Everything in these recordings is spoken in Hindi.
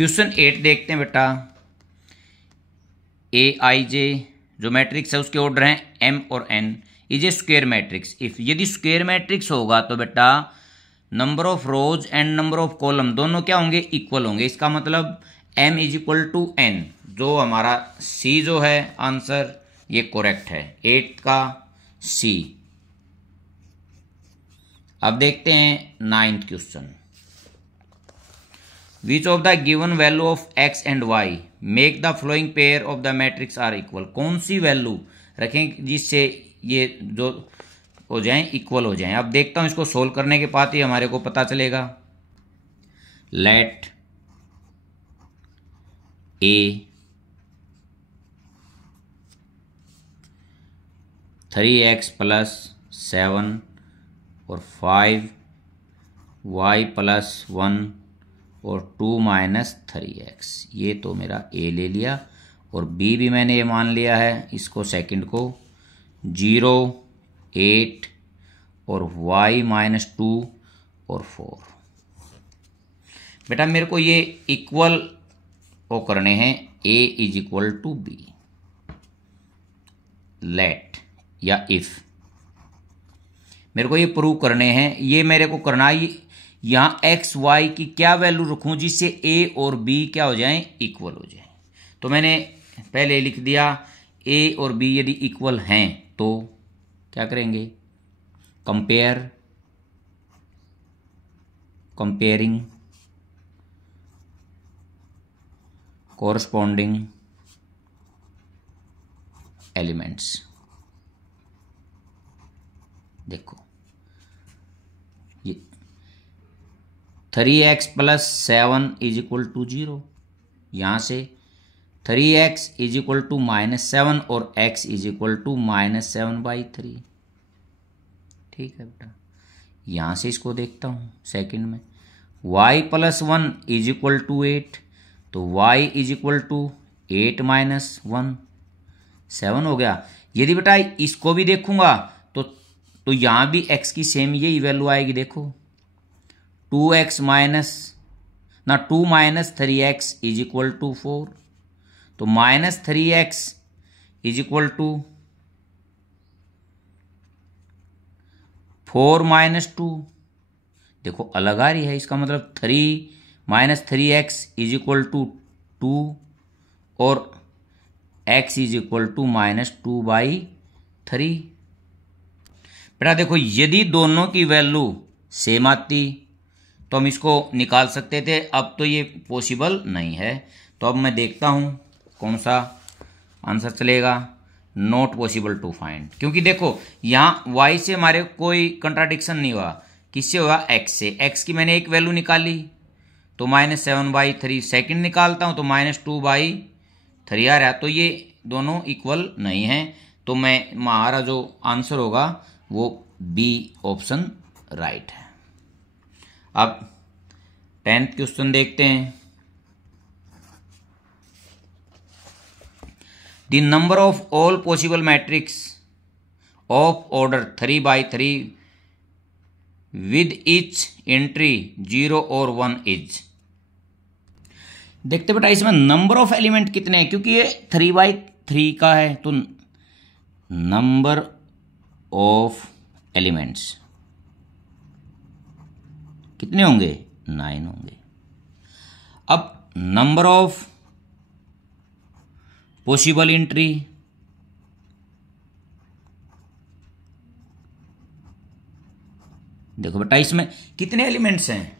क्वेश्चन 8 देखते हैं बेटा। ए आई जे जो मैट्रिक्स है उसके ऑर्डर हैं एम और N, is a square matrix if, यदि स्क्वायर मैट्रिक्स होगा तो बेटा number of rows and number of column दोनों क्या होंगे, इक्वल होंगे। इसका मतलब M is equal to N, जो हमारा सी जो है आंसर ये करेक्ट है, 8 का सी। अब देखते हैं 9th question. Which of the given value of x and y make the following pair of the matrix are equal, कौन सी वैल्यू रखें जिससे ये जो हो जाएं इक्वल हो जाएं। अब देखता हूं इसको सोल्व करने के बाद ही हमारे को पता चलेगा। लेट ए 3x प्लस 7 और 5y प्लस 1 और 2 माइनस 3x, ये तो मेरा ए ले लिया और बी भी मैंने ये मान लिया है, इसको सेकंड को 0 8 और y माइनस 2 और 4। बेटा मेरे को ये इक्वल वो करने हैं, a is equal to b. Let या इफ मेरे को ये प्रूव करने हैं, ये मेरे को करना है यहाँ एक्स वाई की क्या वैल्यू रखूं जिससे ए और बी क्या हो जाएं, इक्वल हो जाएं। तो मैंने पहले लिख दिया ए और बी यदि इक्वल हैं तो क्या करेंगे, कंपेयरिंग कोरस्पॉन्डिंग एलिमेंट्स। देखो ये 3x plus 7 is equal to 0, यहाँ से 3x इज इक्वल टू -7 और x इज इक्वल टू -7/3। ठीक है बेटा, यहाँ से इसको देखता हूँ सेकंड में, y plus 1 is equal to 8, तो y is equal to 8 minus 1 7 हो गया। यदि बेटा इसको भी देखूंगा तो यहाँ भी x की सेम यही वैल्यू आएगी। देखो 2 minus 3x is equal to 4, तो -3x is equal to 4 minus 2। देखो अलग आ रही है, इसका मतलब 3 minus 3x is equal to 2 और x इज इक्वल टू -2/3। बेटा देखो यदि दोनों की वैल्यू सेम आती तो हम इसको निकाल सकते थे, अब तो ये पॉसिबल नहीं है। तो अब मैं देखता हूँ कौन सा आंसर चलेगा। नॉट पॉसिबल टू फाइंड, क्योंकि देखो यहाँ y से हमारे कोई कंट्राडिक्शन नहीं हुआ, किससे हुआ, x से। x की मैंने एक वैल्यू निकाली तो -7/3, सेकंड निकालता हूँ तो -2/3 आ रहा, तो ये दोनों इक्वल नहीं हैं। तो हमारा जो आंसर होगा वो बी ऑप्शन राइट है। अब 10th क्वेश्चन देखते हैं। The number of all possible matrix of order 3/3 with each entry 0 और 1 इज। देखते बेटा इसमें नंबर ऑफ एलिमेंट कितने हैं, क्योंकि ये 3/3 का है, तो नंबर ऑफ एलिमेंट्स कितने होंगे, 9 होंगे। अब नंबर ऑफ पॉसिबल एंट्री, देखो बेटा इसमें कितने एलिमेंट्स हैं,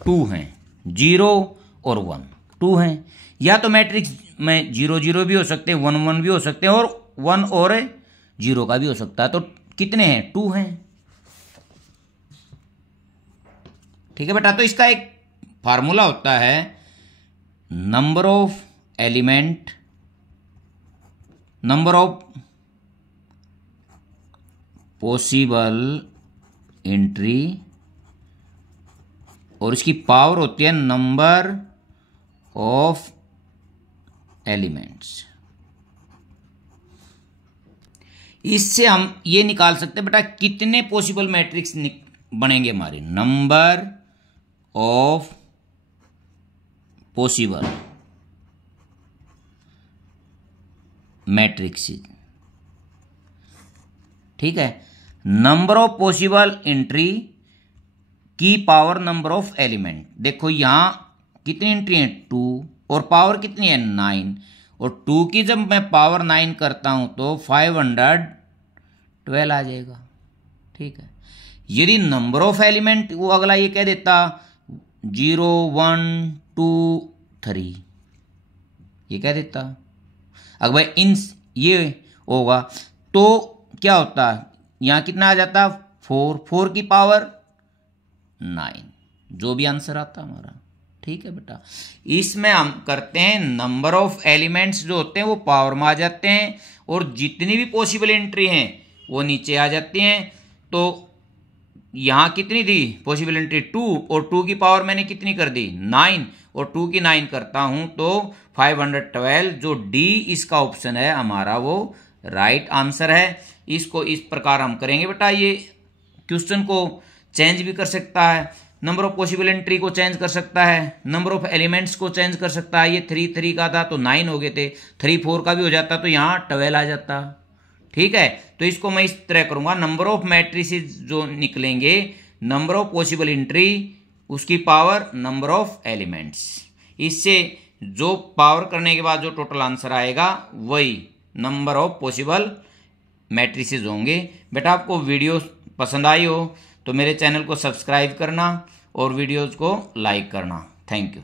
2 हैं, 0 और 1, 2 हैं। या तो मैट्रिक्स में 0 0 भी हो सकते हैं, 1 1 भी हो सकते हैं और 1 और 0 का भी हो सकता है। तो कितने हैं, 2 हैं। ठीक है बेटा, तो इसका एक फार्मूला होता है number of element, number of possible entry, और इसकी पावर होती है नंबर ऑफ एलिमेंट्स। इससे हम ये निकाल सकते हैं बेटा कितने पॉसिबल मैट्रिक्स बनेंगे हमारे, नंबर ऑफ पॉसिबल मैट्रिक्स। ठीक है, नंबर ऑफ पॉसिबल एंट्री की पावर नंबर ऑफ एलिमेंट। देखो यहां कितनी एंट्री है 2 और पावर कितनी है 9, और 2 की जब मैं पावर 9 करता हूं तो 512 आ जाएगा। ठीक है, यदि नंबर ऑफ एलिमेंट वो अगला ये कह देता 0 1 2 3, ये कह देता, अगर भाई इन ये होगा तो क्या होता, यहां कितना आ जाता 4 की पावर 9, जो भी आंसर आता हमारा। ठीक है बेटा, इसमें हम करते हैं नंबर ऑफ एलिमेंट्स जो होते हैं वो पावर में आ जाते हैं, और जितनी भी पॉसिबल एंट्री हैं वो नीचे आ जाती हैं। तो यहां कितनी थी पॉसिबल एंट्री 2, और 2 की पावर मैंने कितनी कर दी 9, और 2 की 9 करता हूं तो 512, जो डी इसका ऑप्शन है हमारा वो राइट आंसर है। इसको इस प्रकार हम करेंगे बेटा, ये क्वेश्चन को चेंज भी कर सकता है, नंबर ऑफ पॉसिबल एंट्री को चेंज कर सकता है, नंबर ऑफ एलिमेंट्स को चेंज कर सकता है। ये 3 का था तो 9 हो गए थे, 3 4 का भी हो जाता तो यहाँ 12 आ जाता। ठीक है, तो इसको मैं इस तरह करूंगा, नंबर ऑफ मैट्रिसेस जो निकलेंगे, नंबर ऑफ पॉसिबल एंट्री उसकी पावर नंबर ऑफ एलिमेंट्स, इससे जो पावर करने के बाद जो टोटल आंसर आएगा वही नंबर ऑफ पॉसिबल मैट्रिसेस होंगे। बेटा आपको वीडियो पसंद आई हो तो मेरे चैनल को सब्सक्राइब करना और वीडियोज़ को लाइक करना। Thank you.